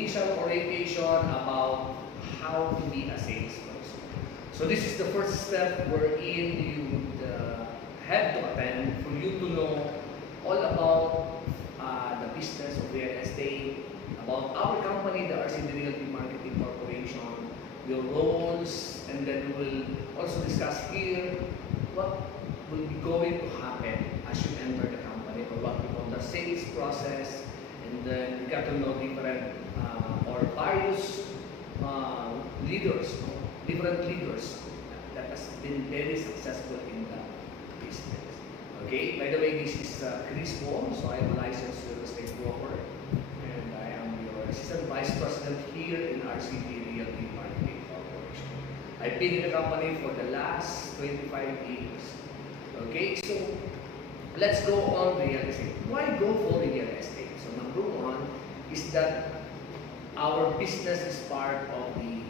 initial orientation about how to be a salesperson. So this is the first step wherein you would have to attend for you to know all about the business of real estate, about our company, the RCD Realty Marketing Corporation, your roles, and then we will also discuss here what will be going to happen as you enter the company, or what we call the sales process, and then you got to know different or various leaders, different leaders that has been very successful in the business. Okay, by the way, this is Chris Wong, so I am a licensed real estate broker, and I am your Assistant Vice President here in RCD Realty Marketing Corporation. I've been in the company for the last 25 years. Okay, so let's go on real estate. Why go for real estate? So number one is that our business is part of the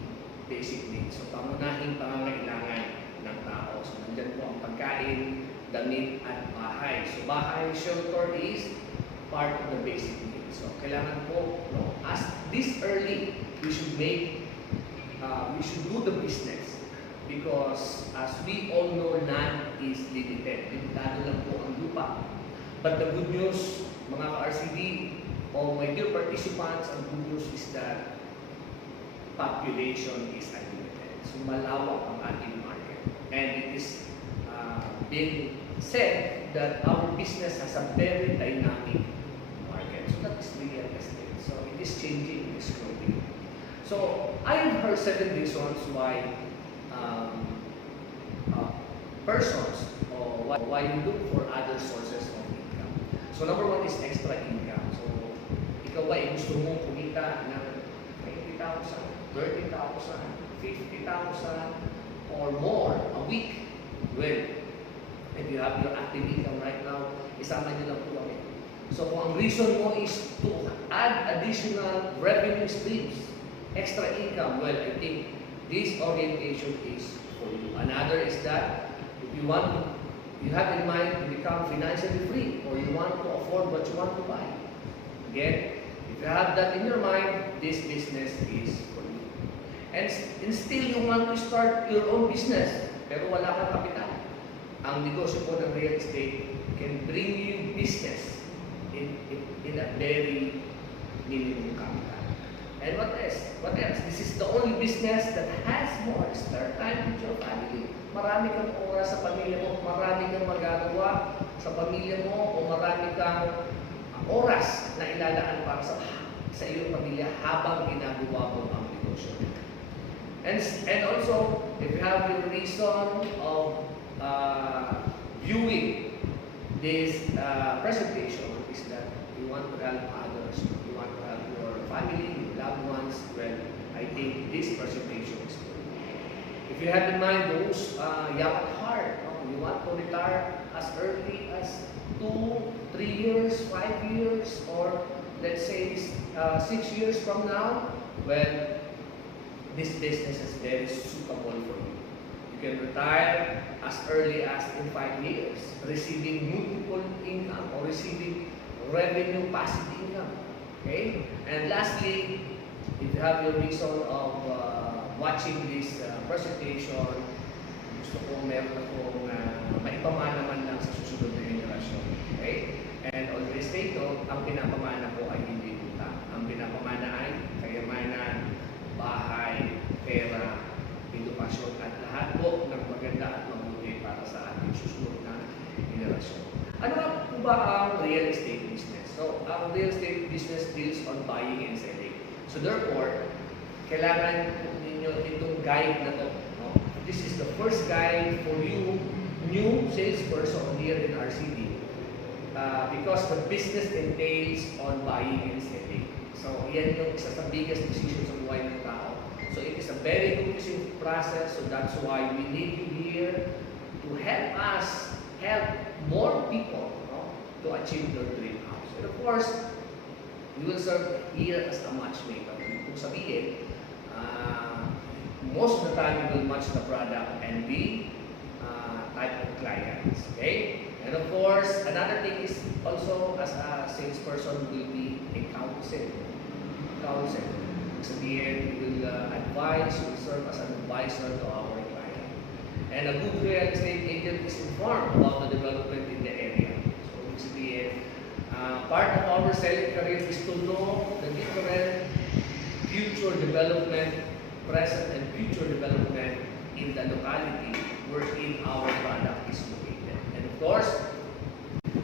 basic needs. So pangunahing pangangailangan ng tao. So nandyan po ang pagkain, damit, at bahay. So bahay, shelter is part of the basic needs. So kailangan po, no, as this early, we should do the business. Because as we all know, land is limited. Limitado lang po ang lupa. But the good news, mga ka-RCD, o my dear participants, ang good news is that population is unlimited. So malawak ang ating market. And it is being said that our business has a very dynamic market. So that is real estate. So it is changing, it is growing. So I have heard 7 reasons why persons or why you look for other sources of income. So number 1 is extra income. So ikaw ay gusto mong kumita ng 20,000, 30,000, 50,000 or more a week. Well, if you have your active income right now, isama niyo lang po kami. So kung ang reason mo is to add additional revenue streams, extra income, well, I think this orientation is for you. Another is that if you have in mind to become financially free, or you want to afford what you want to buy. Again, if you have that in your mind, this business is for you. And still you want to start your own business, pero wala kang kapital. Ang negosyo po ng real estate can bring you business in a very minimum capital. And what else? What else? This is the only business that has more spare time with your family. Marami kang oras sa pamilya mo, marami kang magagawa sa pamilya mo, o marami kang oras na ilalaan para sa iyong pamilya habang ginagawa mo ang negosyo. And also, if you have your reason of viewing this presentation is that you want to help others, you want to help your family, your loved ones, well, I think this presentation is good. If you have in mind those young at heart, you want to retire as early as 2, 3 years, 5 years, or let's say 6 years from now, well, this business is very suitable for you. You can retire as early as in 5 years, receiving multiple income or receiving revenue passive income. Okay? And lastly, if you have your reason of watching this presentation, gusto ko meron akong maipamana man lang sa susunod na generasyon. Okay? And always take note, ang pinapamana ko ay hindi utang. Ang pinapamana ay kayamanan, bahay, pera, edukasyon, at lahat po ng maganda at mabuti para sa ating susunod na generasyon. Ano nga po ba ang real estate business? So, ang real estate business deals on buying and selling. So therefore, kailangan ninyo itong guide na to. No? This is the first guide for you, new salesperson here in RCD, because the business entails on buying and selling. So, yan yung isa sa biggest decisions sa buhay ng tao. So, it is a very confusing process. So, that's why we need you here to help us help more people, no, to achieve their dream house. And of course, you will serve here as a matchmaker. Kung sabihin, most of the time you will match the product and the type of clients. Okay? And of course, another thing is also as a salesperson will be a counsel. counsel. Sabihin, we will advise, we will serve as an advisor to our client. And a good real estate agent is informed about the development in the area. So, sabihin, part of our selling career is to know the different future development, present and future development in the locality wherein our product is located. And of course,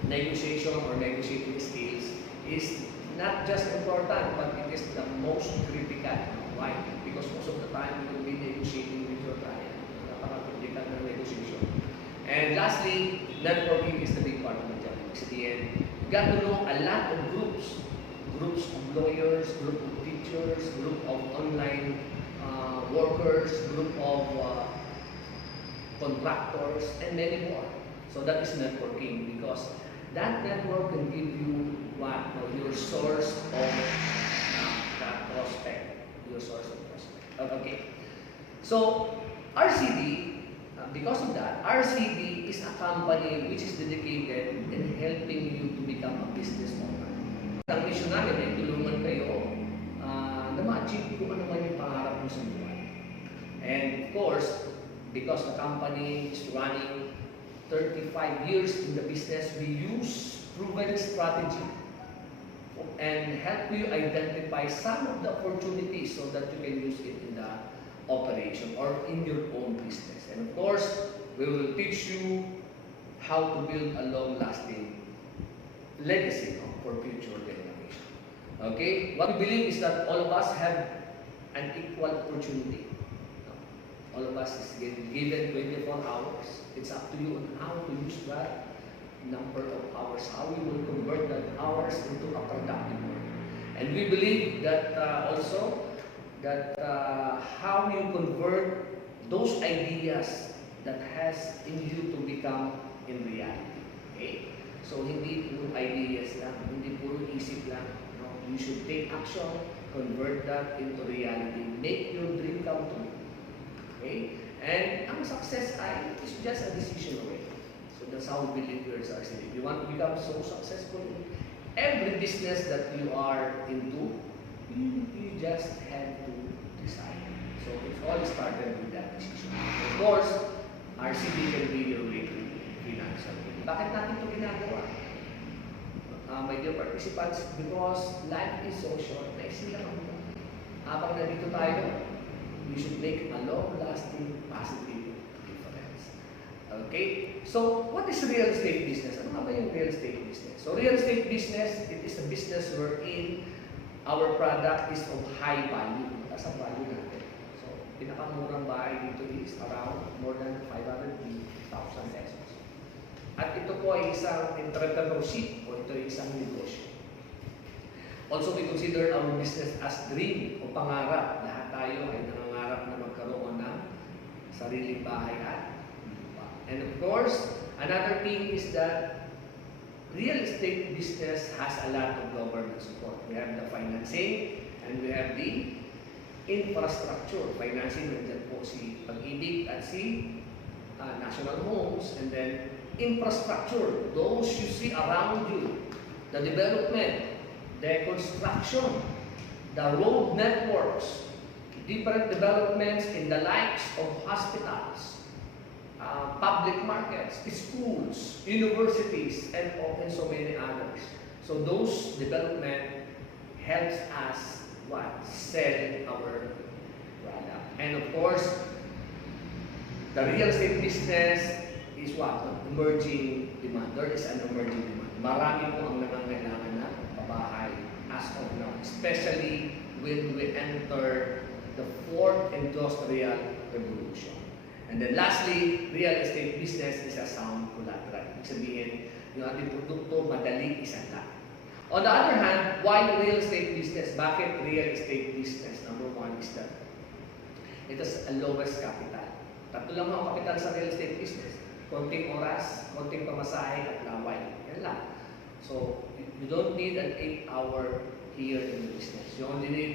negotiation or negotiating skills is not just important, but it is the most critical. Why? Because most of the time you will be negotiating with your client. Napaka-critical na negotiation. And lastly, networking is the big part of the job. At the end, you got to know a lot of groups. Groups of lawyers, group of teachers, group of online workers, group of contractors, and many more. So that is networking, because that network can give you what? Your source of that prospect. Your source of prospect. Okay. So RCD, because of that, RCD is a company which is dedicated in helping you to become a business owner. Ang mission namin ay tulungan kayo na ma-achieve kung ano man yung pangarap mo sa buhay. And of course, because the company is running 35 years in the business, we use proven strategy and help you identify some of the opportunities so that you can use it in the operation or in your own business. And of course, we will teach you how to build a long-lasting legacy for future generation. Okay? What we believe is that all of us have an equal opportunity. All of us is given 24 hours. It's up to you on how to use that number of hours, how we will convert that hours into a productive work. And we believe that also that how you convert those ideas that has in you to become in reality. Okay? So hindi puro ideas lang, hindi puro isip lang. No? You should take action, convert that into reality, make your dream come true. Okay? And ang success is just a decision away. So that's how we believe here at RCD. If you want to become so successful in every business that you are into, you just have to decide. So it all started with that decision. Of course, RCD can be your way to financial. Bakit natin ito ginagawa? My dear participants, because life is so short, naisip lang ang buhay. Habang nandito tayo, we should make a long-lasting positive difference. Okay? So, what is real estate business? Ano nga ba yung real estate business? So, real estate business, it is a business wherein our product is of high value. Mataas ang value natin. So, pinakamurang bahay dito is around more than 500,000 pesos. At ito po ay isang entrepreneurship o ito ay isang negosyo. Also, we consider our business as dream o pangarap. Lahat tayo ay nangangarap na magkaroon ng sariling bahay at lupa. And of course, another thing is that real estate business has a lot of government support. We have the financing and we have the infrastructure. Financing, nandiyan po si Pag-ibig at si National Homes, and then infrastructure, those you see around you, the development, the construction, the road networks, different developments in the likes of hospitals, public markets, schools, universities, and so many others. So those development helps us sell our product. And of course, the real estate business is emerging demand. There is an emerging demand. Marami po ang nangangailangan na pabahay as of now, especially when we enter the fourth industrial revolution. And then lastly, real estate business is a sound collateral. Ibig sabihin, yung ating produkto madaling isangla. On the other hand, why real estate business? Bakit real estate business? Number one is that it has a lowest capital. Tatlo lang ang kapital sa real estate business. Konting oras, konting pamasahe at laway. Yan lang. So, you don't need an 8-hour here in the business. You only need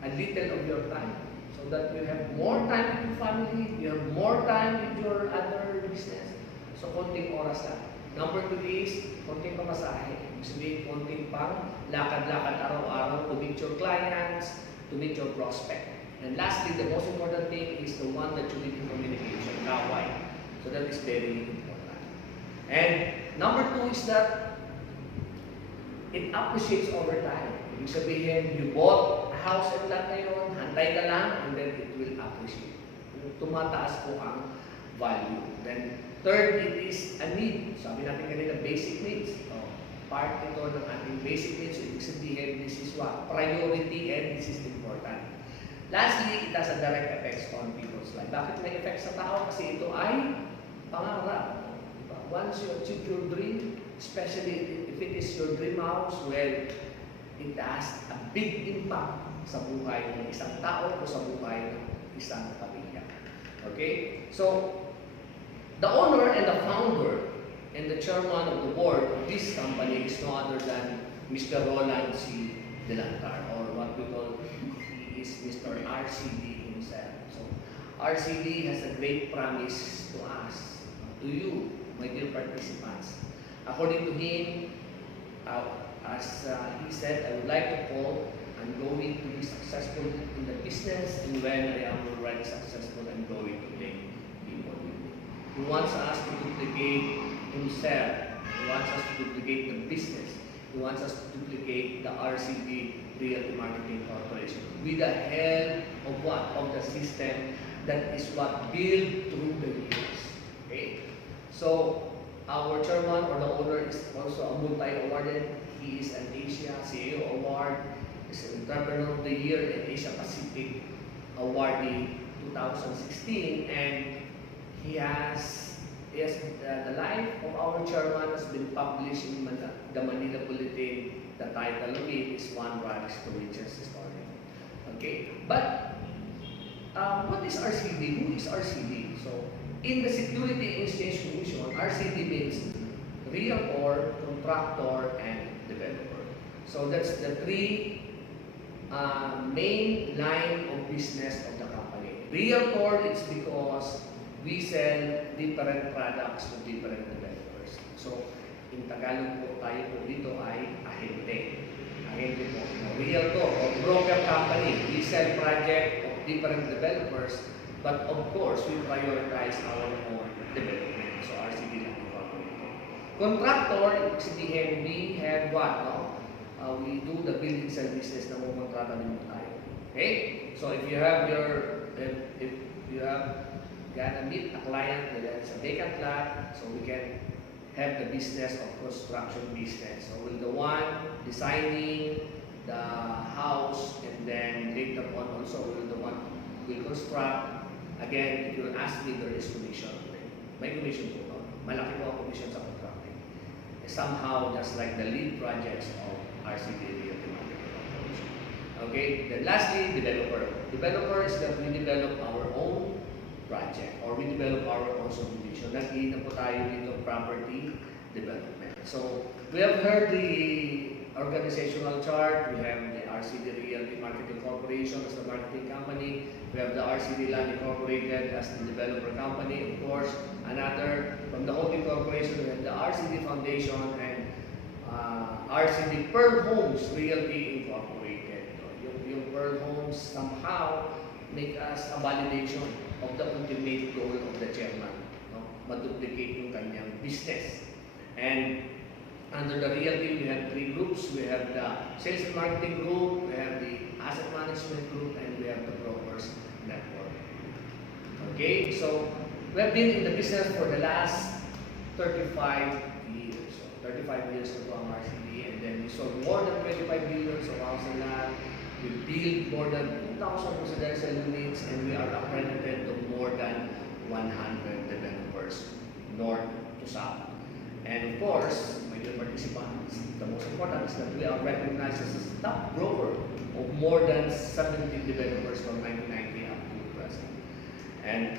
a little of your time so that you have more time with your family, you have more time with your other business. So, konting oras lang. Number 2 is konting pamasahe. Ibig sabihin, konting pang lakad-lakad araw-araw, tubig meet your clients, to meet your prospect. And lastly, the most important thing is the one that you need in communication. Now, why? So that is very important. And number 2 is that it appreciates over time. Ibig sabihin, you bought a house and lot ngayon, hantay ka lang, and then it will appreciate. Tumataas po ang value. Then, third, it is a need. Sabi natin kanina, basic needs. Part ito ng ating basic needs. Ibig sabihin, this is what? Priority, and this is important. Lastly, it has a direct effects on people's life. Bakit may effect sa tao? Kasi ito ay pangarap. Once you achieve your dream, especially if it is your dream house, well, it has a big impact sa buhay ng isang tao o sa buhay ng isang pamilya. Okay? So, the owner and the founder and the chairman of the board of this company is no other than Mr. Roland C. Delantar, or what we call he is Mr. RCD himself. So, RCD has a great promise to us, to you, my dear participants. According to him, as he said, I would like to call, I'm going to be successful in the business, and when I am already successful, I'm going to take people with me. He wants us to duplicate himself. He wants us to duplicate the business. He wants us to duplicate the RCD, Realty Marketing Corporation, with the help of what? Of the system that is what built through the years. Okay? So, our chairman or the owner is also a multi-awarded. He is an Asia CEO Award, is an Entrepreneur of the Year and Asia Pacific Awardee 2016, and he has the life of our chairman has been published in the Manila Bulletin. The title of it is One Rags to Riches Story. Okay, but what is RCD? Who is RCD? So, in the Security Exchange Commission, RCD means Realtor, Contractor, and Developer. So that's the 3 main line of business of the company. Realtor, it's because we sell different products to different developers. So, in Tagalog po tayo po dito ay ahente. Ahente po. Realtor or broker company. We sell project of different developers, but of course, we prioritize our own development. So, RCD lang po. Contractor, sabihin, we have what? No? We do the building services na mumontrata din po tayo. Okay? So, if you have gonna meet a client that's a vacant lot, so we can have the business of construction business. So we're the one designing the house, and then later on also we're the one will construct. Again, if you ask me, there is commission. May commission po. Malaki po ang commission sa contracting. Somehow, just like the lead projects of RCD Realty Marketing Corporation. Okay, then lastly, developer. Developer is that we develop our own project or we develop our own subdivision. Nakikita po tayo dito property development. So, we have heard the organizational chart. We have the RCD Realty Marketing Corporation as the marketing company. We have the RCD Land Incorporated as the developer company. Of course, another from the holding corporation, we have the RCD Foundation and RCD Pearl Homes Realty Incorporated. Yung Pearl Homes somehow make us a validation of the ultimate goal of the chairman, no? Maduplicate yung kanyang business. And under the realty, we have 3 groups. We have the sales and marketing group, we have the asset management group, and we have the brokers network. Okay, so we have been in the business for the last 35 years. So 35 years ago ang RCD, and then we sold more than 25 billion of house and land. We built more than 2,000 residential units, and we are accredited to more than 100 developers, north to south. And of course, my dear participants, the most important is that we are recognized as a top broker of more than 70 developers from 1990 up to present. And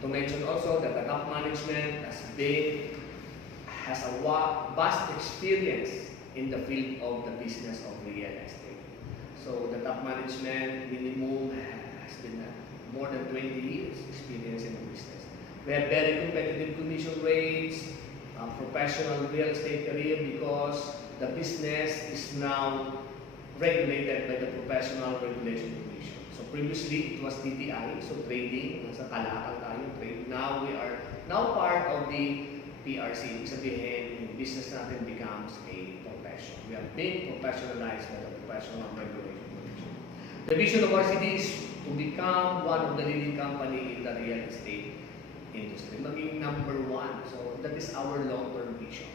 to mention also that the top management has a vast experience in the field of the business of real estate. So the top management minimum has been more than 20 years experience in the business. We have very competitive commission rates, professional real estate career, because the business is now regulated by the Professional Regulation Commission. So previously, it was TTI, so trading, nasa kalakal tayo, trade. Now, we are now part of the PRC. Ibig sabihin, yung business natin becomes a profession. We are being professionalized by the Professional Regulation Commission. The vision of RCD is to become one of the leading company in the real estate industry, maging number one. So that is our long-term vision.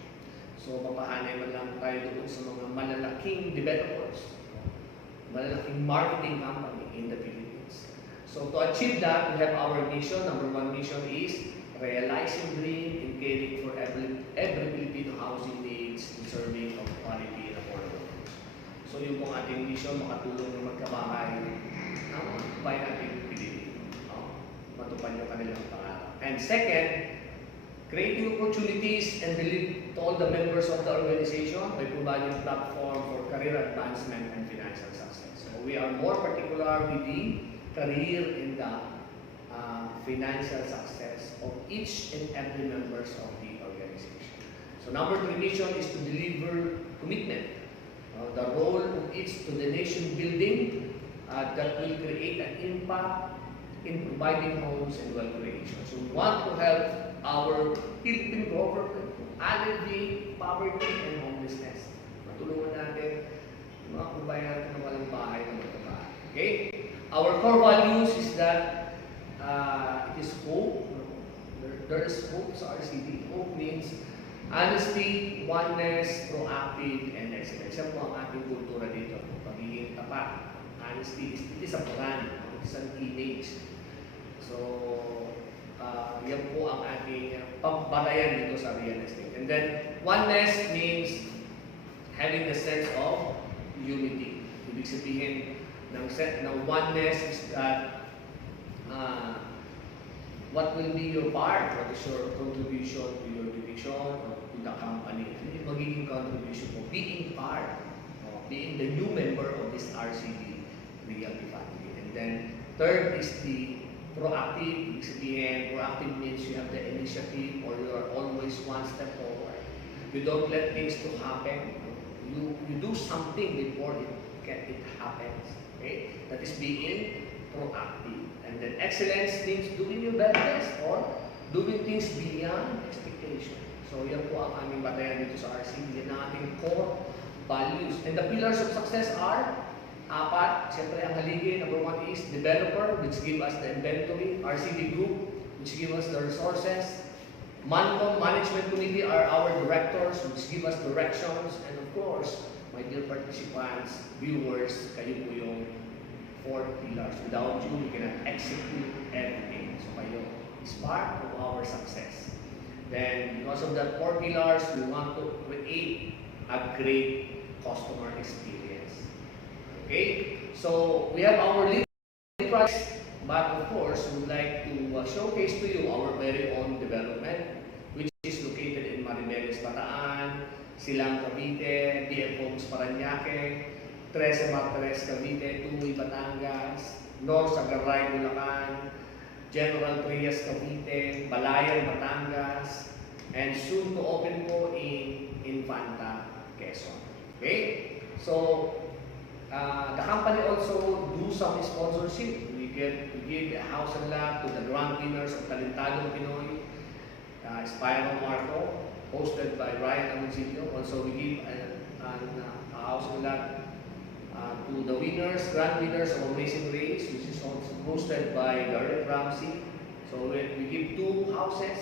So mapahanay man lang tayo doon sa mga malalaking developers, malalaking marketing company in the Philippines. So to achieve that, we have our mission. Number one mission is realizing dream and caring for every Filipino housing needs and serving of quality and affordable. So yung pong ating mission, makatulong ng magkabahay, bayan natin Pilipino, matupad yung kanilang pangarap. And second, creating opportunities and believe to all the members of the organization by providing platform for career advancement and financial success. So we are more particular with the career in the financial success of each and every members of the organization. So number 3 mission is to deliver commitment. The role of each to the nation building that will create an impact in providing homes and wealth creation. So we want to help our Philippine government to alleviate poverty and homelessness. Matulungan natin mga kabayan natin na walang bahay na magkabahay. Okay? Our core values is that it is hope. There is hope sa RCD. Hope means honesty, oneness, proactive, and excellence. Yan po ang ating kultura dito. Pagiging tapat. Honesty, it is a brand. It is an image. So, yan po ang ating pagbatayan dito sa real estate. And then, oneness means having the sense of unity. Ibig sabihin ng oneness is that what will be your part, what is your contribution to your division or to the company. Ano yung magiging contribution mo? Being part, being the new member of this RCD Realty family. And then, third is the proactive. Ibig sabihin, proactive means you have the initiative or you are always one step forward. You don't let things to happen. You do something before it happens. Okay? That is being proactive. And then excellence means doing your very best or doing things beyond expectation. So yan po ang aming batayan dito sa RCD. Yan ang ating core values. And the pillars of success are apat. Siyempre ang haligi, number 1 is developer, which give us the inventory. RCD group, which give us the resources. Mancom Management Committee are our directors, which give us directions. And of course, my dear participants, viewers, kayo po yung 4 pillars. Without you, we cannot execute everything. So kayo is part of our success. Then, because of that 4 pillars, we want to create a great customer experience. Okay? So, we have our lead projects, but of course, we would like to showcase to you our very own development, which is located in Maribeles, Bataan, Silang, Cavite, BF Homes, Parañaque, 13 Martires, Cavite, Tuloy, Batangas, North Sagaray, Bulacan, General Trias, Cavite, Balayan, Batangas, and soon to open po in Infanta, Quezon. Okay? So, the company also do some sponsorship. We give a house and lot to the grand winners of Talentadong Pinoy, Spyro Marco, hosted by Ryan Amoncillo. Also, we give a house and lot to the winners, grand winners of Amazing Race, which is also hosted by Garrett Ramsey. So we give 2 houses.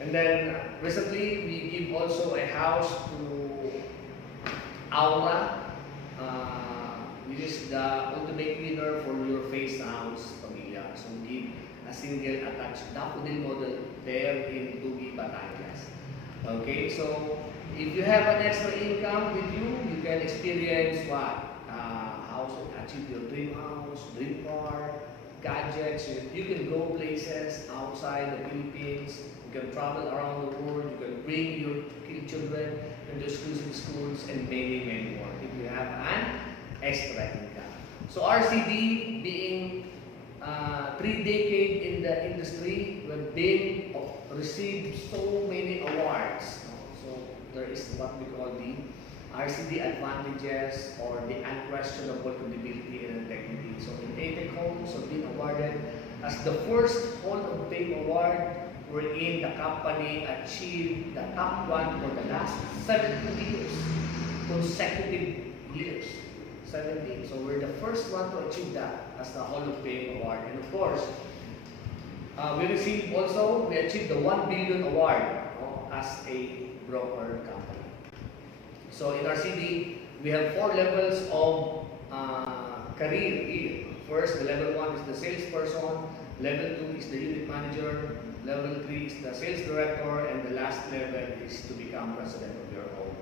And then recently we give also a house to Aura, which is the ultimate winner for your face house pamilya. So we give a single attached daffodil model there in Tugi, Batangas. Okay, so if you have an extra income with you, you can experience what? Achieve your dream house, dream car, gadgets. You can go places outside the Philippines. You can travel around the world. You can bring your children into exclusive schools and many, many more if you have an extra income. So RCD being 3 decades in the industry, we've received so many awards. So there is what we call the RCD advantages, or the unquestionable credibility and integrity. So in ATEC Home, so being awarded as the first Hall of Fame award wherein the company achieved the top one for the last 17 years, consecutive years. 17. So we're the first one to achieve that as the Hall of Fame award. And of course, we achieved the 1 billion award as a broker company. So in RCD, we have 4 levels of career here. First, the level 1 is the salesperson, level 2 is the unit manager, level 3 is the sales director, and the last level is to become president of your own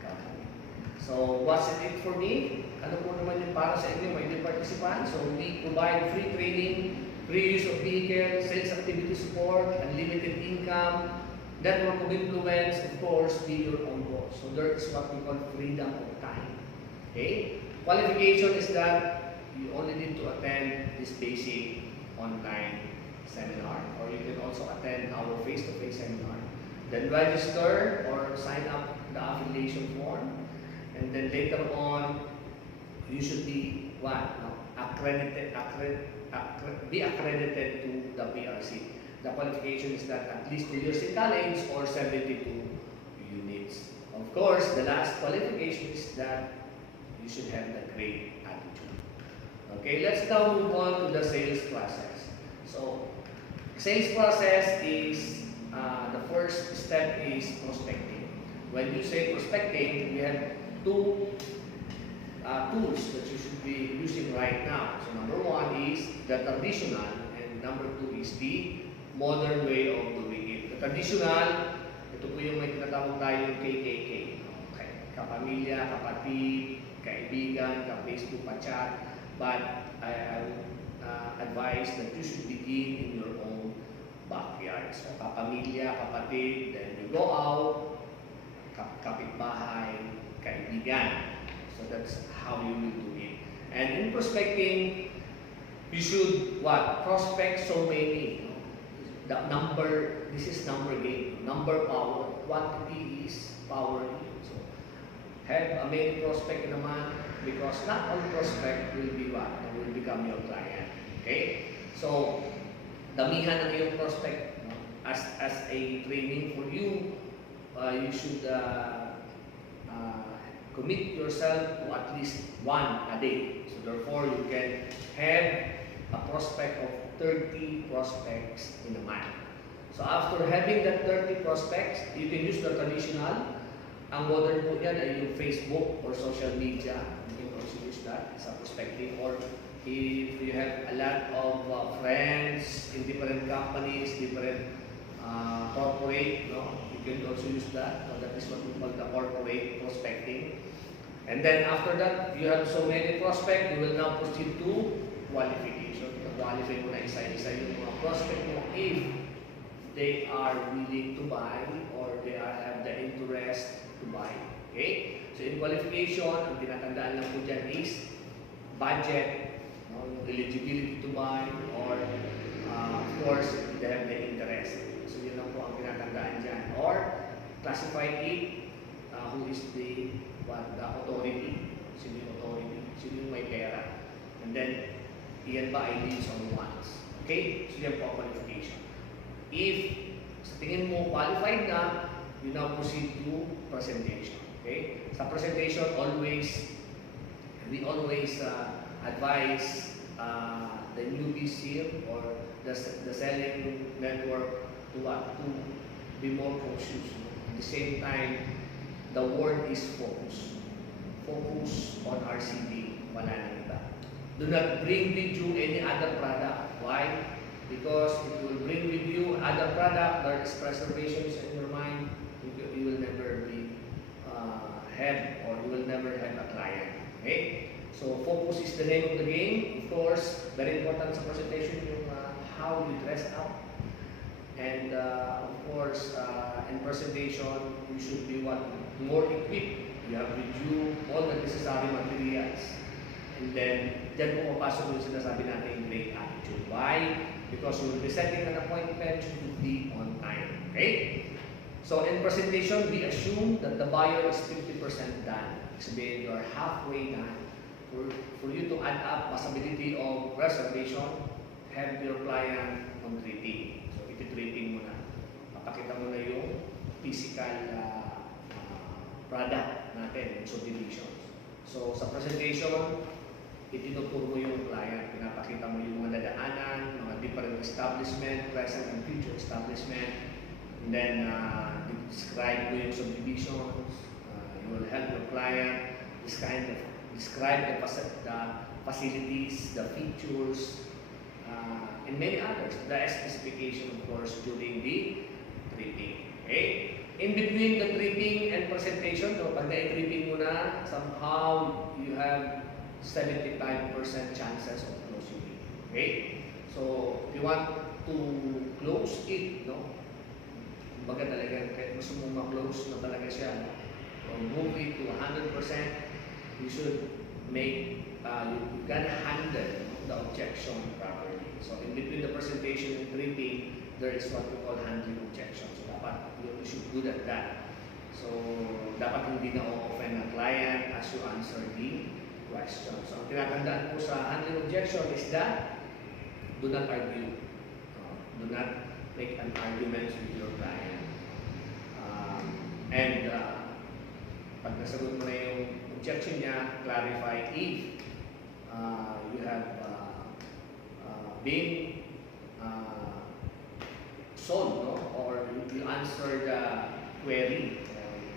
company. So what's it for me? Ano po naman yung para sa inyo, my dear participants? So we provide free training, free use of vehicle, sales activity support, unlimited income, network of influence, of course, be your own boss. So there is what we call freedom of time. Okay? Qualification is that you only need to attend this basic online seminar, or you can also attend our face-to-face seminar. Then register or sign up the affiliation form, and then later on, you should be what? Be accredited to the PRC. The qualification is that at least 2 years in college or 72 units. Of course, the last qualification is that you should have the great attitude. Okay, let's now move on to the sales process. So, sales process is, the first step is prospecting. When you say prospecting, we have 2 tools that you should be using right now. So number 1 is the traditional, and number 2 is the modern way of doing it. The traditional, ito po yung may tinatawag tayong KKK. Okay. Kapamilya, kapatid, kaibigan, ka-Facebook, ka-chat. But I advise that you should begin in your own backyard. So kapamilya, kapatid, then you go out, kapitbahay, kaibigan. So that's how you will do it. And in prospecting, you should what? Prospect so many. The number, this is number game. Number power. Quantity is power. So have a many prospect naman, because not all prospect will be what? Will become your client. Okay? So damihan ng iyong prospect, no? As a training for you, you should commit yourself to at least 1 a day. So therefore, you can have a prospect of 30 prospects in a month. So after having that 30 prospects, you can use the traditional. Ang modern po yan ay yung Facebook or social media. You can also use that as a prospecting. Or if you have a lot of friends in different companies, different corporate, no? You can also use that. So that is what we call the corporate prospecting. And then after that, you have so many prospects, you will now proceed to qualification. Qualify mo na isa-isa yung mga prospect mo if they are willing to buy or they have the interest to buy. Okay? So in qualification, ang tinatandaan lang po dyan is budget, no? Eligibility to buy, or of course, they have the interest. So yun lang po ang tinatandaan dyan. Or classify it, who is the authority. Sino yung authority? Sino yung may pera? And then, iyan ba ay needs or wants? Okay? So yan po ang qualification. If sa tingin mo qualified na, you now proceed to presentation. Okay? Sa presentation, we always advise the newbies here or the selling network to be more cautious. At the same time, the word is focus. Focus on RCD. Wala nang iba. Do not bring with you any other product. Why? Because if you will bring with you other product, there is preservations in your mind, you will never be or you will never have a client. Okay? So focus is the name of the game. Of course, very important sa presentation yung how you dress up. And of course, in presentation, you should be more equipped. You have with you all the necessary materials. And then, dyan po papasok yung sinasabi natin great attitude. Why? Because you will be setting an appointment, you should be on time. Okay? So in presentation, we assume that the buyer is 50% done. Sabihin, you are halfway done. For you to add up possibility of reservation, have your client on tripping. So iti-tripping mo na. Papakita mo na yung physical product natin, yung subdivisions. So sa presentation, itinuturo mo yung client. Pinapakita mo yung mga dadaanan, mga different establishment, present and future establishment. And then, describe mo yung subdivisions. You will help your client describe the facilities, the features, and many others. The specification, of course, during the tripping. Okay? In between the tripping and presentation, so pag na-tripping mo na, somehow you have 75% chances of closing it. Okay? So, if you want to close it, no? Baga talaga, kahit gusto mong ma-close na talaga siya, move it to 100%, you should make, you can handle the objection properly. So, in between the presentation and tripping, there is what we call handling objection. So, dapat you should good at that. So, dapat hindi na o-offend ng client as you answer the question. So, ang tinatandaan po sa handling objection is that do not argue. Do not make an argument with your client. Pag nasagot mo na yung objection niya, clarify if you have been solved, no? Or you answer the query,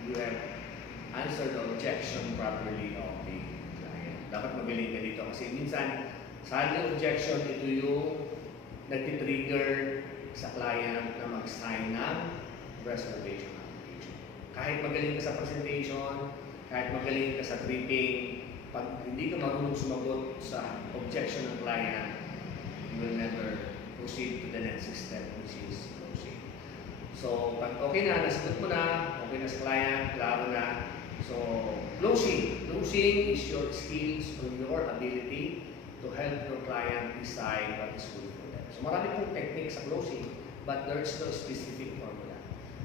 you have answered the objection properly of the client. Dapat magaling ka dito kasi minsan sa handling objection, ito yung nagtitrigger sa client na mag-sign ng reservation application. Kahit magaling ka sa presentation, kahit magaling ka sa tripping, pag hindi ka marunong sumagot sa objection ng client, you will never proceed to the next step, which is closing. So, pag okay na, nasagot mo na, okay na sa client, klaro na. So, closing is your skills or your ability to help your client decide what is good for them. So, marami pong technique sa closing, but there is no specific formula.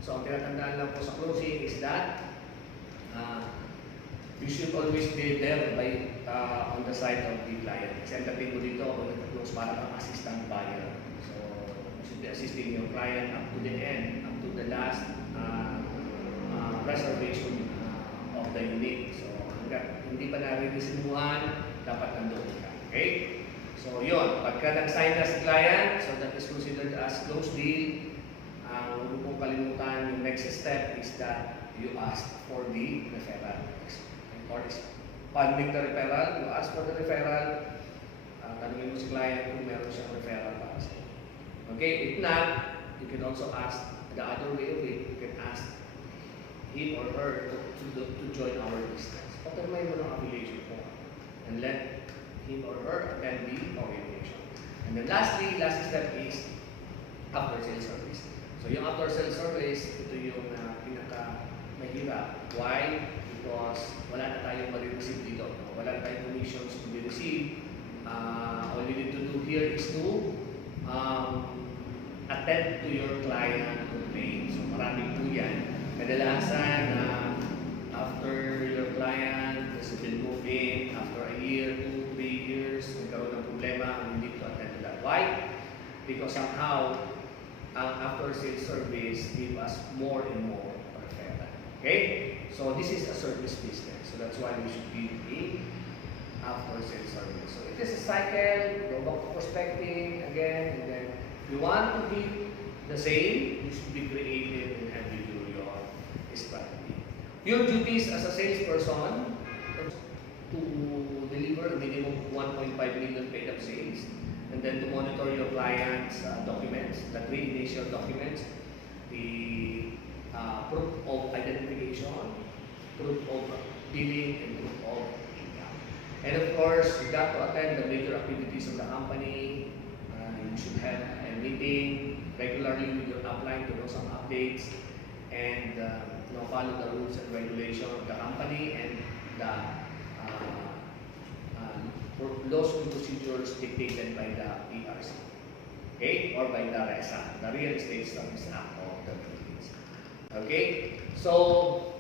So, ang tinatandaan lang po sa closing is that you should always be there by on the side of the client. Kasi ang dating mo dito, ako nag-close para kang assistant buyer. So, you should be assisting your client up to the end, up to the last reservation of the unit. So, hanggang hindi pa nare-resimuhan, dapat nandoon ka. Okay? So, yun. Pagka nag-sign na si client, so that is considered as closed deal. Huwag mong kalimutan, yung next step is that you ask for the referral. Or is funding the referral, you ask for the referral, tanungin mo si client kung meron siyang referral para sa iyo. Okay? If not, you can also ask the other way of it. You can ask him or her to join our business. Patunay mo ng affiliation form and let him or her attend the orientation. And then lastly, last step is after sales service. So yung after sales service, ito yung pinaka-mahirap. Why? Because wala na tayong ma-receive dito. Wala na tayong commissions to be received. All you need to do here is to attend to your client complaint. So marami po yan. Kadalasan, after your client has been moving, after a year, 2, 3 years, nagkaroon ng problema, you need to attend to that. Why? Because somehow, after sales service give us more and more referral. Okay? So this is a service business. So that's why we should be in after sales service. So it is a cycle, go back to prospecting again, and then if you want to be the same, you should be creative in how you do your strategy. Your duties as a salesperson to deliver a minimum 1.5 million paid up sales, and then to monitor your clients' documents, the 3 initial documents, the proof of identification, proof of billing, and proof of income. And of course, you got to attend the major activities of the company. You should have a meeting regularly with your upline to know some updates and follow the rules and regulations of the company and the laws and procedures dictated by the RCD, okay, or by the RESA, the Real Estate Service Act of the Philippines. Okay? So,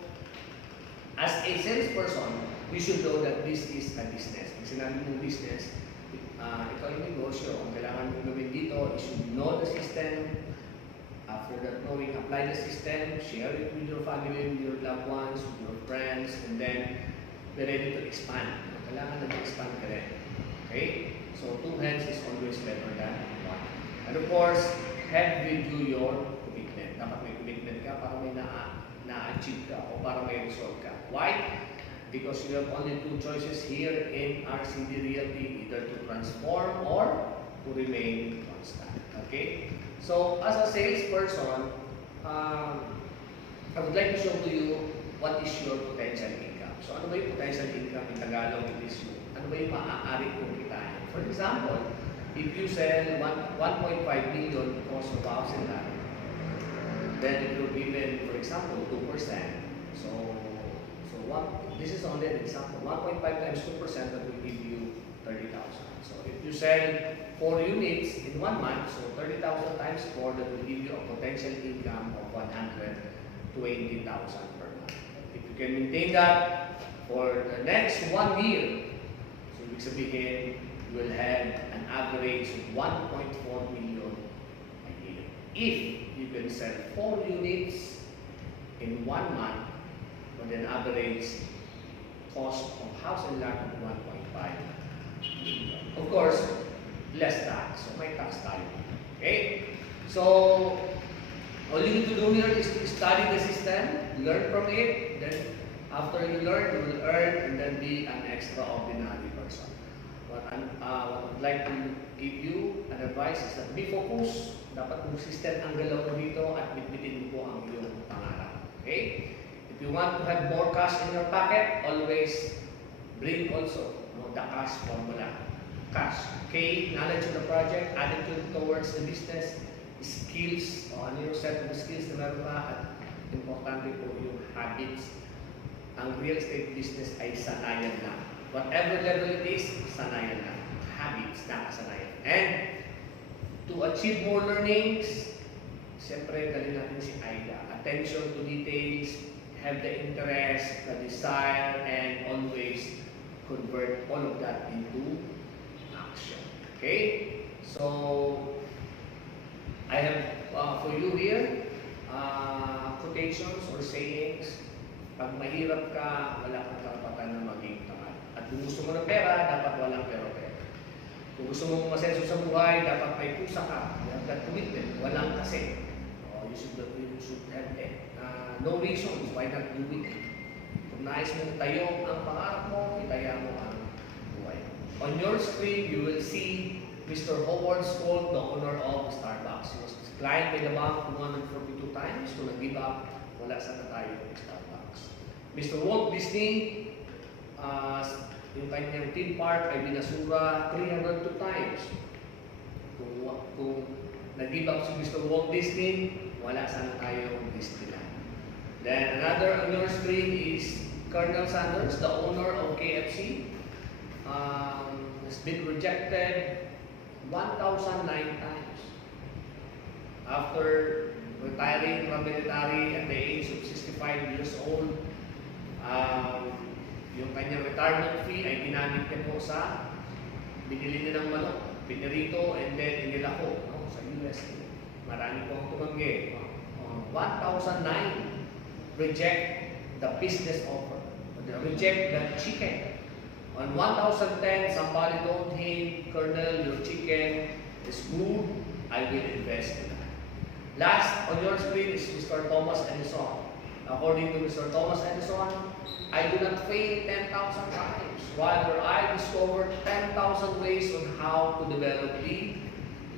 as a salesperson, you should know that this is a business. Pag sinabi mong business, ito yung negosyo. Ang kailangan mong gawin dito is you know the system. After that knowing, apply the system, share it with your family, with your loved ones, with your friends, and then be ready to expand. Kailangan nag-expand ka rin. Okay? So, 2 hands is always better than 1. And of course, have with you your commitment. Dapat may commitment ka para may na-achieve ka o para may result ka. Why? Because you have only 2 choices here in RCD Realty, either to transform or to remain constant. Okay? So, as a salesperson, I would like to show to you what is your potential income. So, ano ba yung potential income in Tagalog? It is you. Ano ba yung maaari kong kitain? For example, if you sell 1.5 million cost of housing land, then it will given, for example, 2%. So this is only an example. 1.5 times 2%, that will give you 30,000. So if you sell 4 units in 1 month, so 30,000 times 4, that will give you a potential income of 120,000 per month. If you can maintain that for the next 1 year, so ibig sabihin, you will have an average of 1.4 million a year. If you can sell 4 units in 1 month, with an average cost of house and lot of 1.5 million. Of course, less tax. So may tax tayo. Okay? So, all you need to do here is to study the system, learn from it, then after you learn, you will earn and then be an extraordinary person. What I'd like to give you an advice is that be focused. Dapat consistent ang galaw mo dito at bitbitin mo po ang iyong pangarap. Okay? If you want to have more cash in your pocket, always bring also the cash formula. Cash. K, knowledge of the project, attitude towards the business, skills, o ano yung set of skills na meron ka, at importante po yung habits. Ang real estate business ay sanayan lang. Whatever level it is, sanayan lang. Habits, nakasanayan. And to achieve more learnings, siyempre, dali natin si Aida. Attention to details, have the interest, the desire, and always convert all of that into action. Okay? So, I have for you here quotations or sayings. Pag mahirap ka, wala kang karapatan na maging tamad. At kung gusto mo ng pera, dapat walang pero-pero. Kung gusto mo masenso sa buhay, dapat may pusa ka. You have that commitment. Walang kasi. You should have no reasons why not do it. Kung nais mong tayo ang pangarap mo, itaya mo ang buhay. On your screen, you will see Mr. Howard Skoll, the owner of Starbucks. He was declined by the bank 242 times. Kung nag-give up, wala sana tayo ng Starbucks. Mr. Walt Disney, yung kanyang theme park ay binasura 302 times. Kung nag-give up si Mr. Walt Disney, wala sana tayo ng Disneyland. Then another on your screen is Colonel Sanders, the owner of KFC. Has been rejected 1,009 times. After retiring from military at the age of 65 years old, yung kanyang retirement fee ay ginamit niya po sa binili niya ng manok, pinirito, and then inilako sa US. Marami po ang tumanggi. 1,009 reject the business offer. Reject the chicken. On 1,010, somebody told him, Colonel, your chicken is good, I will invest in that. Last on your screen is Mr. Thomas Edison. According to Mr. Thomas Edison, I do not fail 10,000 times. Rather, I discovered 10,000 ways on how to develop the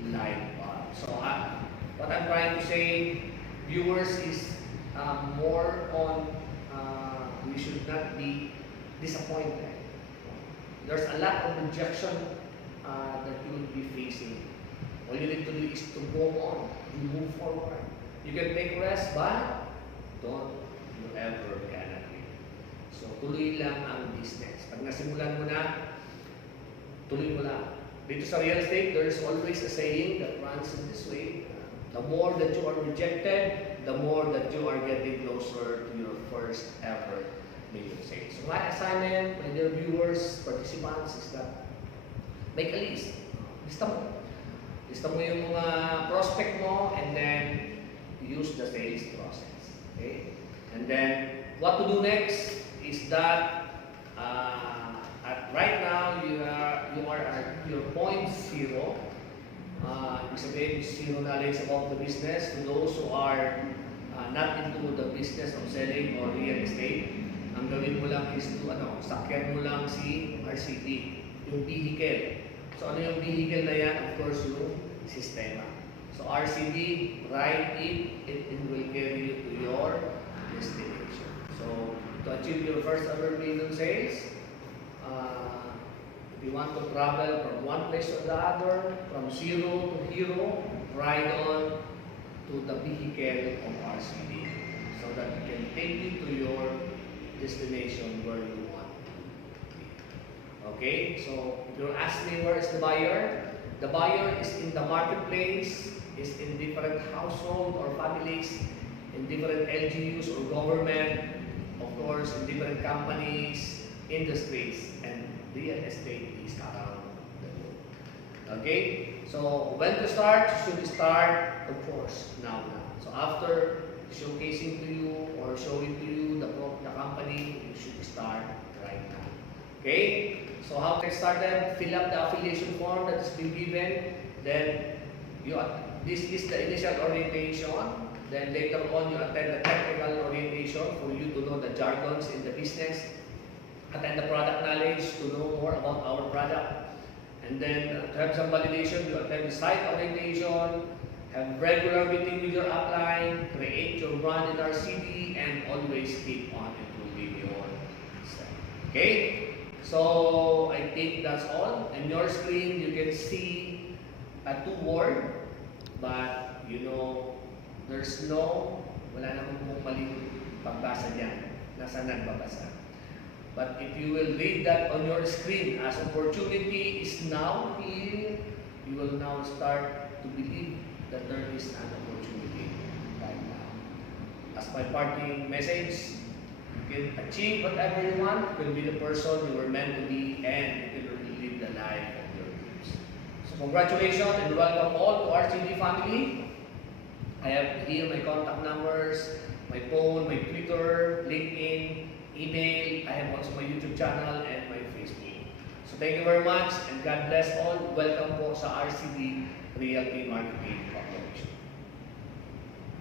light bulb. So, what I'm trying to say, viewers, is more on we should not be disappointed. There's a lot of rejection that you will be facing. All you need to do is to go on, to move forward. You can take rest, but don't you ever gonna quit. So, tuloy lang ang business. Pag nasimulan mo na, tuloy mo lang. Dito sa real estate, there's always a saying that runs in this way. The more that you are rejected, the more that you are getting closer to your first ever million sales. So my assignment, my dear viewers, participants, is that make a list. Lista mo. Lista mo yung mga prospect mo and then use the sales process. Okay? And then, what to do next is that right now you are at your point zero. Ibig sabihin, zero knowledge about the business. To those who are not into the business of selling or real estate, ang gawin mo lang is to sakyan mo lang si RCD, yung vehicle. So ano yung vehicle na yan? Of course, yung sistema. So RCD, write it will carry you to your destination. So to achieve your first ever million sales, if you want to travel from one place to the other, from zero to hero, ride on to the vehicle of RCD so that it can take you to your destination where you want to be. Okay, so if you're asking where is the buyer is in the marketplace, is in different household or families, in different LGUs or government, of course, in different companies, industries, and real estate is around the globe. Okay, so when to start? You should start, of course, now. So after showcasing to you or showing to you the company, you should start right now. Okay? So how to get started? Fill up the affiliation form that is being given. Then this is the initial orientation. Then later on you attend the technical orientation for you to know the jargons in the business. Attend the product knowledge to know more about our product. And then to have some validation, you attend the site orientation. Have regular meeting with your upline, create your brand in RCD, and always keep on improving your stuff. Okay? So, I think that's all. On your screen, you can see a 2-word, but wala namang kung maling pagbasa dyan. Nasa nagbabasa. But if you will read that on your screen as opportunity is now here, you will now start to believe that there is an opportunity right now. As my parting message, you can achieve whatever you want, you can be the person you were meant to be, and you can live the life of your dreams. So congratulations and welcome all to RCD family. I have here my contact numbers, my phone, my Twitter, LinkedIn, email. I have also my YouTube channel and my Facebook. So thank you very much and God bless all. Welcome po sa RCD Realty Marketing Program.